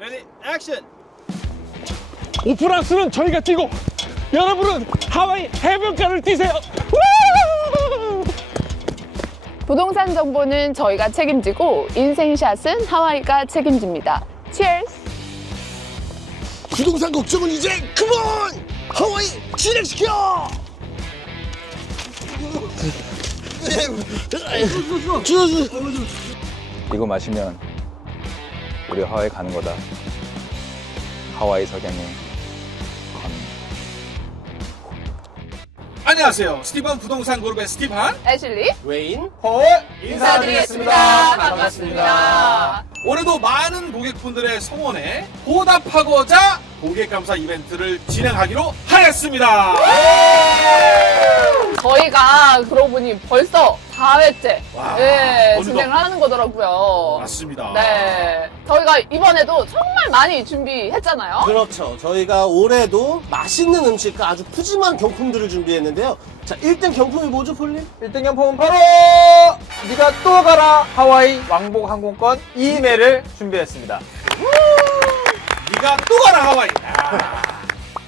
레디 액션 오프라스는 저희가 뛰고 여러분은 하와이 해변가를 뛰세요. 우! 부동산 정보는 저희가 책임지고 인생샷은 하와이가 책임집니다. Cheers! 부동산 걱정은 이제 그만! 하와이 진행시켜! 이거 마시면 우리 하와이 가는 거다. 하와이 석양의 건. 안녕하세요 스티븐 부동산 그룹의 스티븐 애슐리 웨인 홀 인사드리겠습니다. 반갑습니다. 올해도 많은 고객분들의 성원에 보답하고자 고객 감사 이벤트를 진행하기로 하였습니다 저희가 그러고 보니 벌써 4회째 와, 네, 어느덧. 진행을 하는 거더라고요. 맞습니다 네. 저희가 이번에도 정말 많이 준비했잖아요. 그렇죠. 저희가 올해도 맛있는 음식과 아주 푸짐한 경품들을 준비했는데요. 자, 1등 경품이 뭐죠, 폴린? 1등 경품은 바로 네가 또 가라 하와이 왕복 항공권 2매를 준비했습니다. 네가 또 가라 하와이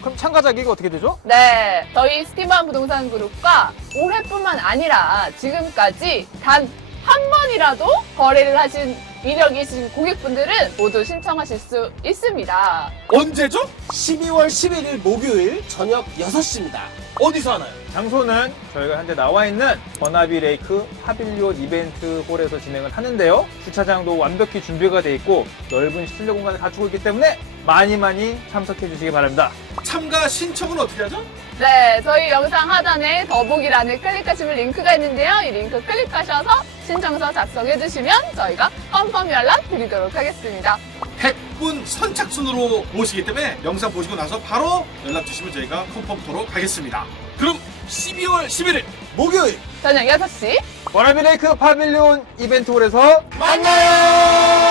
그럼 참가자 기가 어떻게 되죠? 네, 저희 스티반 부동산 그룹과 올해뿐만 아니라 지금까지 단 한 번이라도 거래를 하신 이력이신 고객분들은 모두 신청하실 수 있습니다. 언제죠? 12월 11일 목요일 저녁 6시입니다. 어디서 하나요? 장소는 저희가 현재 나와 있는 버나비 레이크 파빌리온 이벤트 홀에서 진행을 하는데요. 주차장도 완벽히 준비가 돼 있고 넓은 실내 공간을 갖추고 있기 때문에 많이 많이 참석해 주시기 바랍니다. 참가 신청은 어떻게 하죠? 네, 저희 영상 하단에 더보기란을 클릭하시면 링크가 있는데요. 이 링크 클릭하셔서 신청서 작성해 주시면 저희가 컨펌 연락 드리도록 하겠습니다. 100분 선착순으로 모시기 때문에 영상 보시고 나서 바로 연락 주시면 저희가 컨펌토록 하겠습니다 그럼 12월 11일 목요일 저녁 6시 버나비 레이크 파빌리온 이벤트 홀에서 만나요!